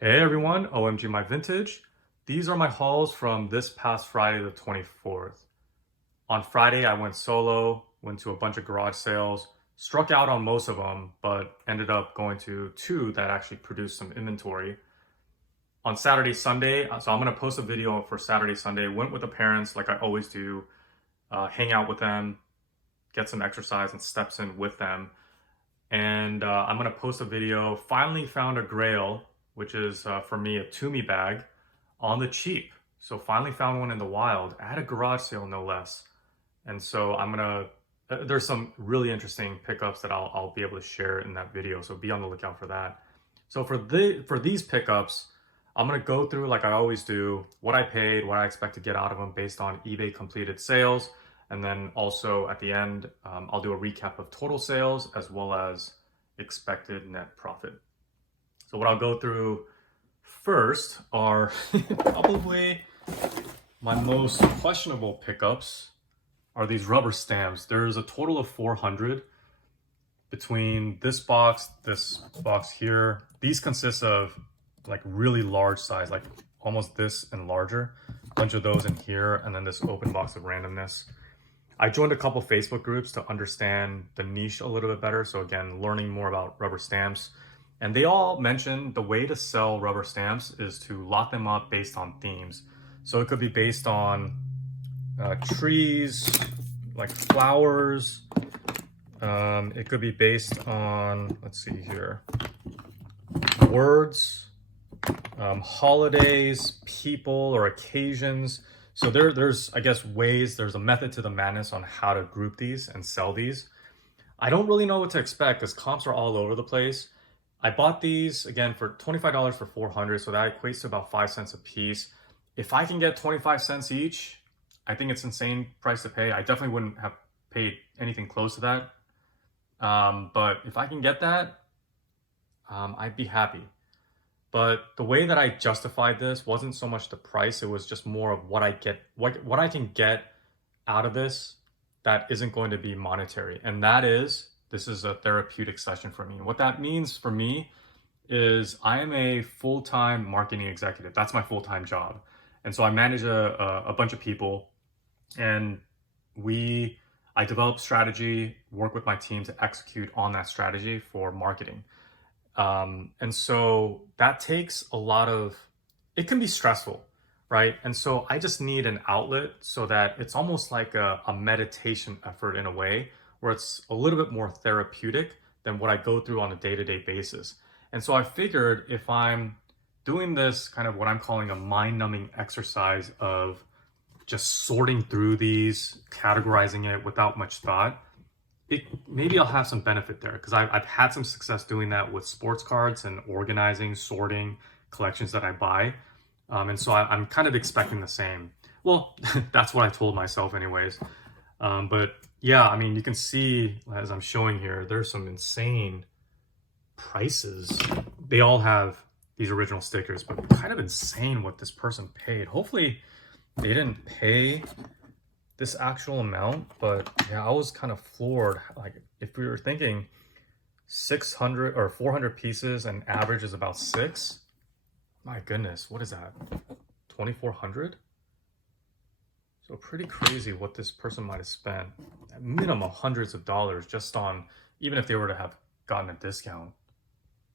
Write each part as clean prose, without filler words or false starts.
Hey everyone, OMG My Vintage. These are my hauls from this past Friday the 24th. On Friday, I went solo, went to a bunch of garage sales, struck out on most of them, but ended up going to two that actually produced some inventory. On Saturday, Sunday, so I'm gonna post a video for Saturday, Sunday. Went with the parents like I always do, hang out with them, get some exercise and steps in with them. And I'm gonna post a video. Finally found a grail, which is for me a Toomey bag on the cheap. So finally found one in the wild at a garage sale, no less. And so I'm gonna. There's some really interesting pickups that I'll be able to share in that video. So be on the lookout for that. So for these pickups, I'm gonna go through like I always do, what I paid, what I expect to get out of them based on eBay completed sales. And then also at the end, I'll do a recap of total sales as well as expected net profit. So what I'll go through first are probably my most questionable pickups are these rubber stamps. There's a total of 400 between this box here. These consist of like really large size, like almost this and larger. A bunch of those in here, and then this open box of randomness. I joined a couple Facebook groups to understand the niche a little bit better. So again, learning more about rubber stamps. And they all mentioned the way to sell rubber stamps is to lock them up based on themes. So it could be based on trees, like flowers. It could be based on, let's see here, words, holidays, people, or occasions. So there's, I guess, there's a method to the madness on how to group these and sell these. I don't really know what to expect because comps are all over the place. I bought these, again, for $25 for 400, so that equates to about 5 cents a piece. If I can get 25 cents each, I think it's insane price to pay. I definitely wouldn't have paid anything close to that. But if I can get that, I'd be happy. But the way that I justified this wasn't so much the price, it was just more of what I can get out of this that isn't going to be monetary. And that is, this is a therapeutic session for me. What that means for me is I am a full-time marketing executive. That's my full-time job. And so I manage a bunch of people, and I develop strategy, work with my team to execute on that strategy for marketing. And so that takes a lot of, it can be stressful, right? And so I just need an outlet so that it's almost like a meditation effort in a way where it's a little bit more therapeutic than what I go through on a day-to-day basis. And so I figured if I'm doing this kind of what I'm calling a mind-numbing exercise of just sorting through these, categorizing it without much thought, maybe I'll have some benefit there because I've had some success doing that with sports cards and organizing, sorting collections that I buy. And so I'm kind of expecting the same. Well, that's what I told myself anyways. But yeah, I mean, you can see as I'm showing here, there's some insane prices. They all have these original stickers, but kind of insane what this person paid. Hopefully they didn't pay this actual amount, but yeah, I was kind of floored. Like if we were thinking 600 or 400 pieces and average is about 6, my goodness, what is that? 2,400? So pretty crazy what this person might have spent. At minimum hundreds of dollars just on, even if they were to have gotten a discount.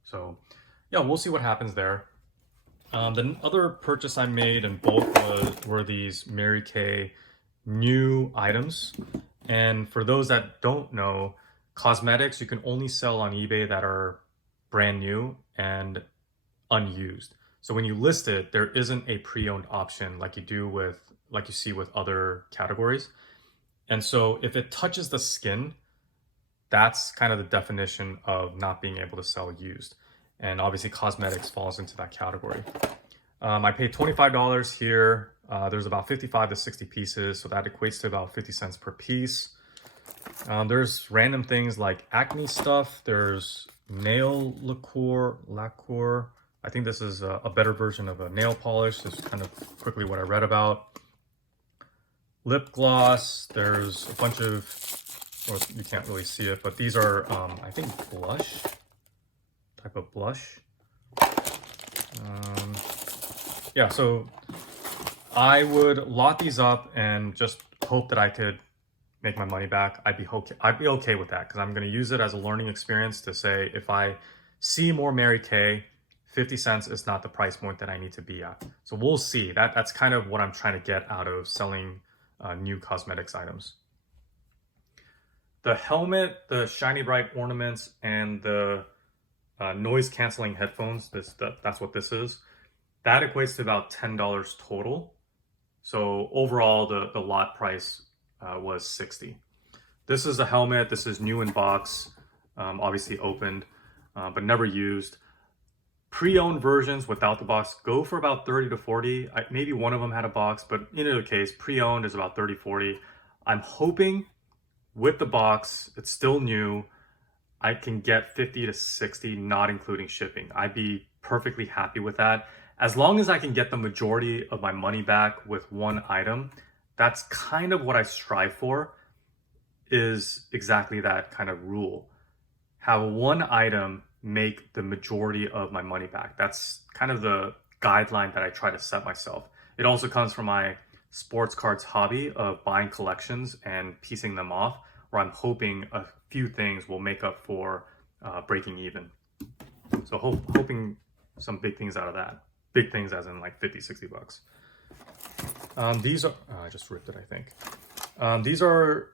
So yeah, we'll see what happens there. The other purchase I made in bulk were these Mary Kay new items. And for those that don't know, cosmetics you can only sell on eBay that are brand new and unused. So when you list it, there isn't a pre-owned option like you see with other categories. And so if it touches the skin, that's kind of the definition of not being able to sell used. And obviously cosmetics falls into that category. I paid $25 here. There's about 55 to 60 pieces, so that equates to about 50 cents per piece. There's random things like acne stuff. There's nail lacquer. I think this is a better version of a nail polish. This is kind of quickly what I read about. Lip gloss. There's a bunch of, or you can't really see it, but these are, I think, blush, type of blush. Um, yeah, so I would lot these up and just hope that I could make my money back. I'd be okay with that because I'm going to use it as a learning experience to say if I see more Mary Kay, 50 cents is not the price point that I need to be at. So we'll see. That's kind of what I'm trying to get out of selling new cosmetics items. The helmet, the shiny bright ornaments, and the noise canceling headphones. That's what this is. That equates to about $10 total. So overall, the lot price was 60. This is the helmet. This is new in box, obviously opened, but never used. Pre-owned versions without the box go for about 30 to 40. Maybe one of them had a box, but in either case, pre-owned is about 30, 40. I'm hoping with the box, it's still new, I can get 50 to 60, not including shipping. I'd be perfectly happy with that. As long as I can get the majority of my money back with one item, that's kind of what I strive for, is exactly that kind of rule. Have one item make the majority of my money back. That's kind of the guideline that I try to set myself. It also comes from my sports cards hobby of buying collections and piecing them off, where I'm hoping a few things will make up for breaking even. So hoping some big things out of that. Big things as in like 50, 60 bucks. These are, I just ripped it, I think. These are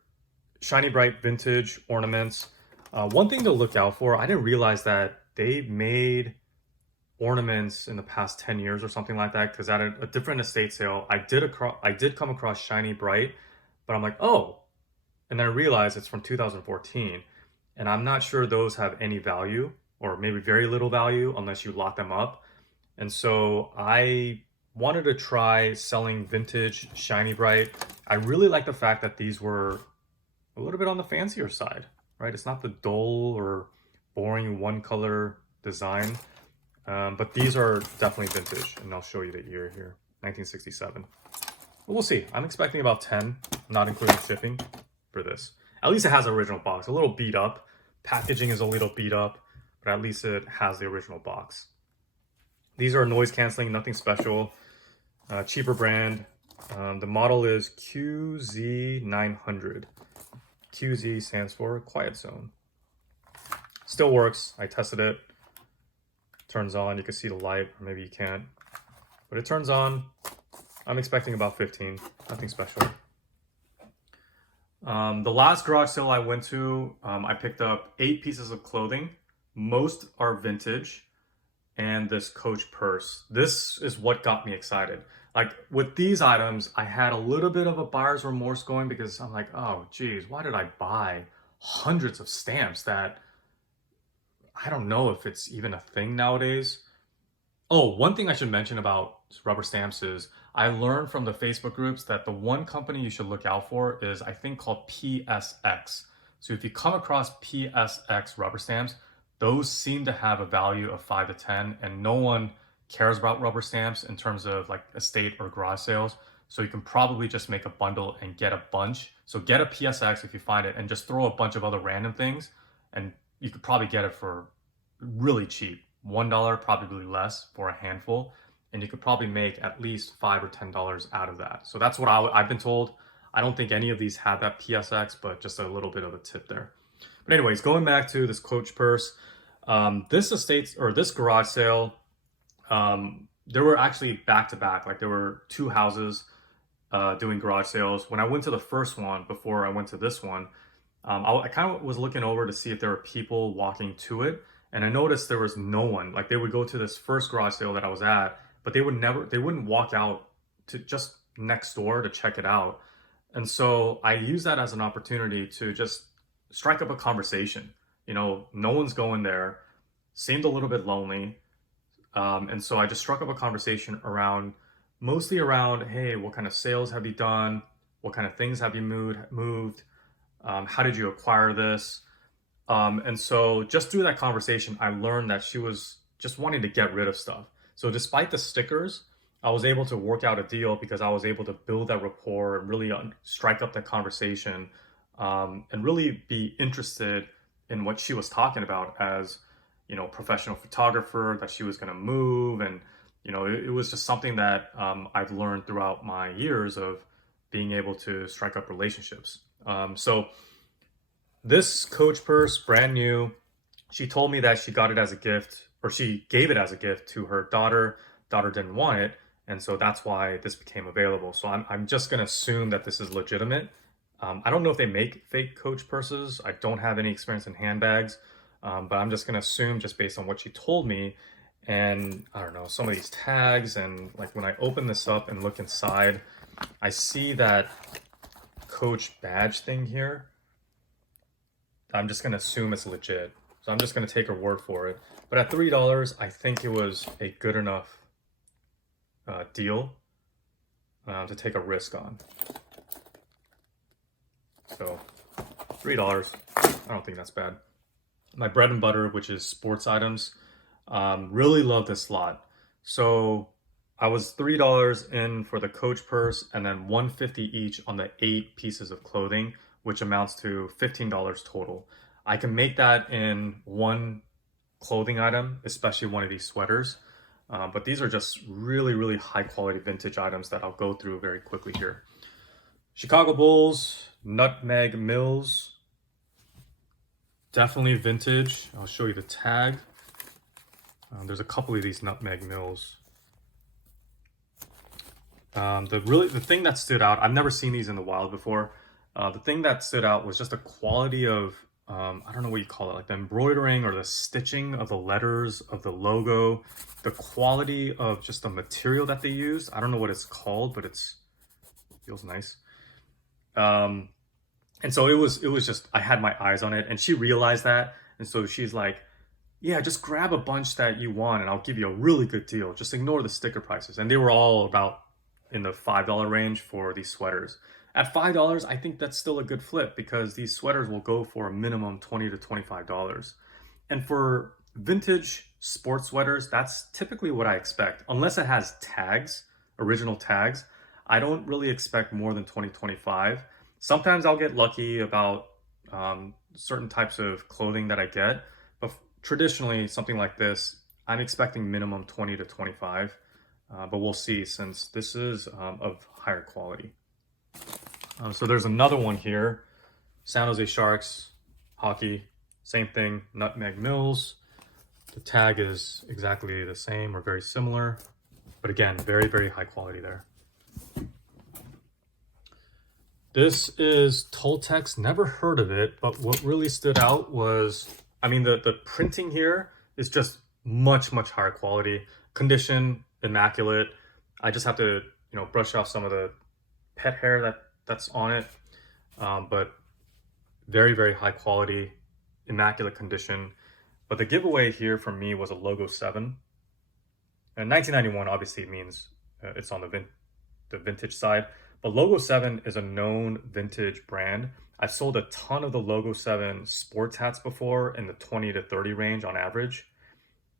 shiny bright vintage ornaments. One thing to look out for, I didn't realize that they made ornaments in the past 10 years or something like that, because at a different estate sale, I did come across shiny bright, but I'm like, oh, and then I realized it's from 2014, and I'm not sure those have any value, or maybe very little value unless you lock them up. And so I wanted to try selling vintage shiny bright. I really like the fact that these were a little bit on the fancier side, right? It's not the dull or boring one color design, but these are definitely vintage, and I'll show you the year here, 1967. But we'll see. I'm expecting about 10, not including shipping, for this. At least it has an original box. A little beat up. Packaging is a little beat up, but at least it has the original box. These are noise canceling, nothing special. Cheaper brand. The model is QZ900. QZ stands for Quiet Zone. Still works. I tested it. Turns on. You can see the light, or maybe you can't. But it turns on. I'm expecting about 15. Nothing special. The last garage sale I went to, I picked up 8 pieces of clothing. Most are vintage, and this Coach purse. This is what got me excited. Like with these items, I had a little bit of a buyer's remorse going, because I'm like, oh geez, why did I buy hundreds of stamps that I don't know if it's even a thing nowadays. Oh, one thing I should mention about rubber stamps is I learned from the Facebook groups that the one company you should look out for is, I think, called PSX. So if you come across PSX rubber stamps, those seem to have a value of 5 to 10, and no one cares about rubber stamps in terms of like estate or garage sales. So you can probably just make a bundle and get a bunch. So get a PSX if you find it, and just throw a bunch of other random things, and you could probably get it for really cheap. $1, probably less, for a handful, and you could probably make at least $5 or $10 out of that. So that's what I've been told. I don't think any of these have that PSX, but just a little bit of a tip there. But anyways, going back to this Coach purse, this garage sale, there were actually back to back. Like there were 2 houses doing garage sales. When I went to the first one before I went to this one, I kind of was looking over to see if there were people walking to it. And I noticed there was no one. Like they would go to this first garage sale that I was at, but they wouldn't walk out to just next door to check it out. And so I used that as an opportunity to just strike up a conversation. You know, no one's going there, seemed a little bit lonely. And so I just struck up a conversation mostly around, hey, what kind of sales have you done? What kind of things have you moved? How did you acquire this? And so just through that conversation, I learned that she was just wanting to get rid of stuff. So despite the stickers, I was able to work out a deal because I was able to build that rapport and really strike up that conversation, and really be interested in what she was talking about, as professional photographer, that she was going to move. And, it was just something that I've learned throughout my years of being able to strike up relationships. So this Coach purse, brand new, she told me that she got it as a gift, or she gave it as a gift to her daughter. Daughter didn't want it, and so that's why this became available. So I'm just gonna assume that this is legitimate. I don't know if they make fake Coach purses. I don't have any experience in handbags, but I'm just gonna assume just based on what she told me. And I don't know, some of these tags, and like when I open this up and look inside, I see that Coach badge thing here. I'm just gonna assume it's legit. So I'm just gonna take her word for it. But at $3, I think it was a good enough deal to take a risk on. So $3, I don't think that's bad. My bread and butter, which is sports items, really love this lot. So I was $3 in for the Coach purse, and then $150 each on the 8 pieces of clothing, which amounts to $15 total. I can make that in one clothing item, especially one of these sweaters. But these are just really, really high quality vintage items that I'll go through very quickly here. Chicago Bulls, Nutmeg Mills, definitely vintage. I'll show you the tag. There's a couple of these Nutmeg Mills. The thing that stood out, I've never seen these in the wild before. The thing that stood out was just the quality of, I don't know what you call it, like the embroidering or the stitching of the letters of the logo, the quality of just the material that they used. I don't know what it's called, but it feels nice. And so it was just, I had my eyes on it, and she realized that. And so she's like, yeah, just grab a bunch that you want and I'll give you a really good deal. Just ignore the sticker prices. And they were all about in the $5 range for these sweaters. At $5, I think that's still a good flip, because these sweaters will go for a minimum $20 to $25. And for vintage sports sweaters, that's typically what I expect. Unless it has tags, original tags, I don't really expect more than 20, 25. Sometimes I'll get lucky about certain types of clothing that I get, but traditionally something like this, I'm expecting minimum 20 to 25. But we'll see, since this is of higher quality. So there's another one here, San Jose Sharks hockey, same thing, Nutmeg Mills. The tag is exactly the same or very similar, but again, very, very high quality there. This is Toltex, never heard of it, but what really stood out was, I mean, the printing here is just much, much higher quality. Condition, immaculate. I just have to, brush off some of the pet hair that's on it, but very, very high quality, immaculate condition. But the giveaway here for me was a Logo 7. And 1991 obviously means it's on the vintage side, but Logo 7 is a known vintage brand. I've sold a ton of the Logo 7 sports hats before in the 20 to 30 range on average.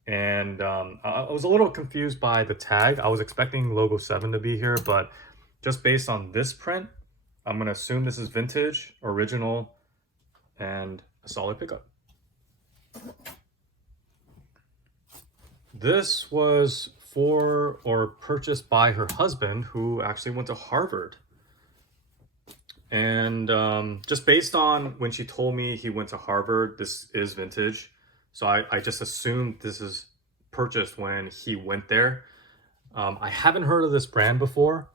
And I was a little confused by the tag. I was expecting Logo 7 to be here, but just based on this print, I'm going to assume this is vintage, original, and a solid pickup. This was for or purchased by her husband, who actually went to Harvard. And just based on when she told me he went to Harvard, this is vintage. So I just assumed this is purchased when he went there. I haven't heard of this brand before,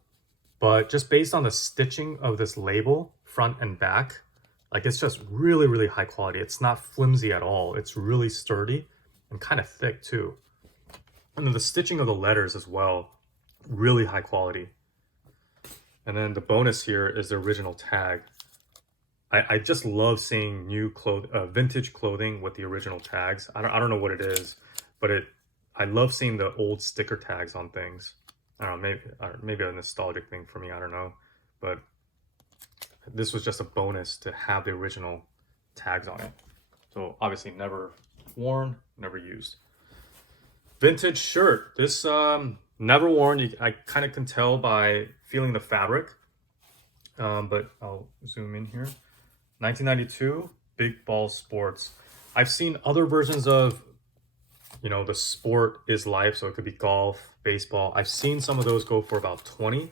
but just based on the stitching of this label, front and back, like it's just really, really high quality. It's not flimsy at all. It's really sturdy and kind of thick too. And then the stitching of the letters as well, really high quality. And then the bonus here is the original tag. I just love seeing new vintage clothing with the original tags. I don't know what it is, but I love seeing the old sticker tags on things. I don't know, maybe a nostalgic thing for me, I don't know. But this was just a bonus to have the original tags on it. So obviously never worn, never used. Vintage shirt. This never worn. I kind of can tell by feeling the fabric. But I'll zoom in here. 1992, Big Ball Sports. I've seen other versions of You know, the sport is life, so it could be golf, baseball. I've seen some of those go for about 20,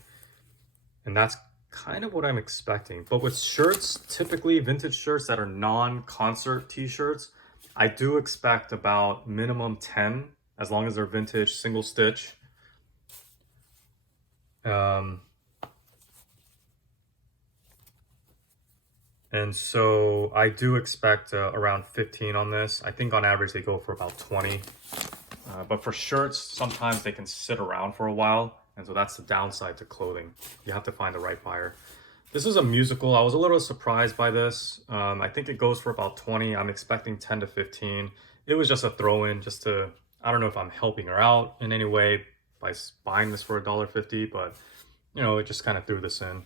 and that's kind of what I'm expecting. But with shirts, typically vintage shirts that are non-concert t-shirts, I do expect about minimum 10, as long as they're vintage, single stitch. And so I do expect around 15 on this. I think on average they go for about 20. But for shirts, sometimes they can sit around for a while. And so that's the downside to clothing. You have to find the right buyer. This is a musical. I was a little surprised by this. I think it goes for about 20. I'm expecting 10 to 15. It was just a throw-in just to, I don't know if I'm helping her out in any way by buying this for $1.50, but you know, it just kind of threw this in.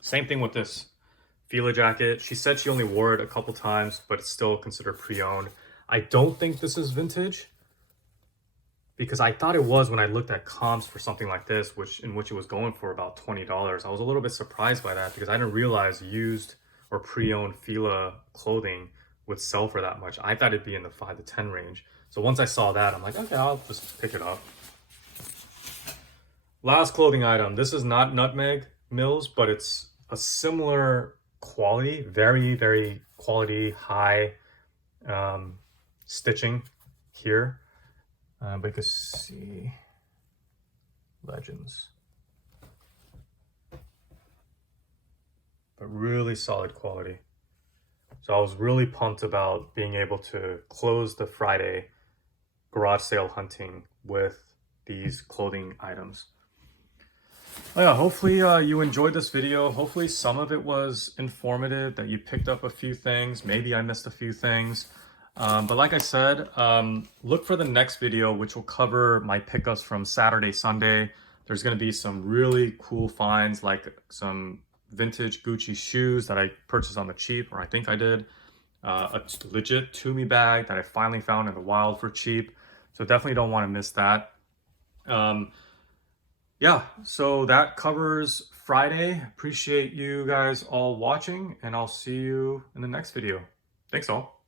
Same thing with this Fila jacket. She said she only wore it a couple times, but it's still considered pre-owned. I don't think this is vintage because I thought it was when I looked at comps for something like this, in which it was going for about $20. I was a little bit surprised by that because I didn't realize used or pre-owned Fila clothing would sell for that much. I thought it'd be in the 5 to 10 range. So once I saw that, I'm like, okay, I'll just pick it up. Last clothing item. This is not Nutmeg Mills, but it's a similar quality, very, very quality, high stitching here. But you can see Legends. But really solid quality. So I was really pumped about being able to close the Friday garage sale hunting with these clothing items. Oh yeah, hopefully you enjoyed this video. Hopefully some of it was informative, that you picked up a few things. Maybe I missed a few things. But like I said, look for the next video, which will cover my pickups from Saturday, Sunday. There's going to be some really cool finds, like some vintage Gucci shoes that I purchased on the cheap, or I think I did. A legit Tumi bag that I finally found in the wild for cheap. So definitely don't want to miss that. Yeah, so that covers Friday. Appreciate you guys all watching, and I'll see you in the next video. Thanks all.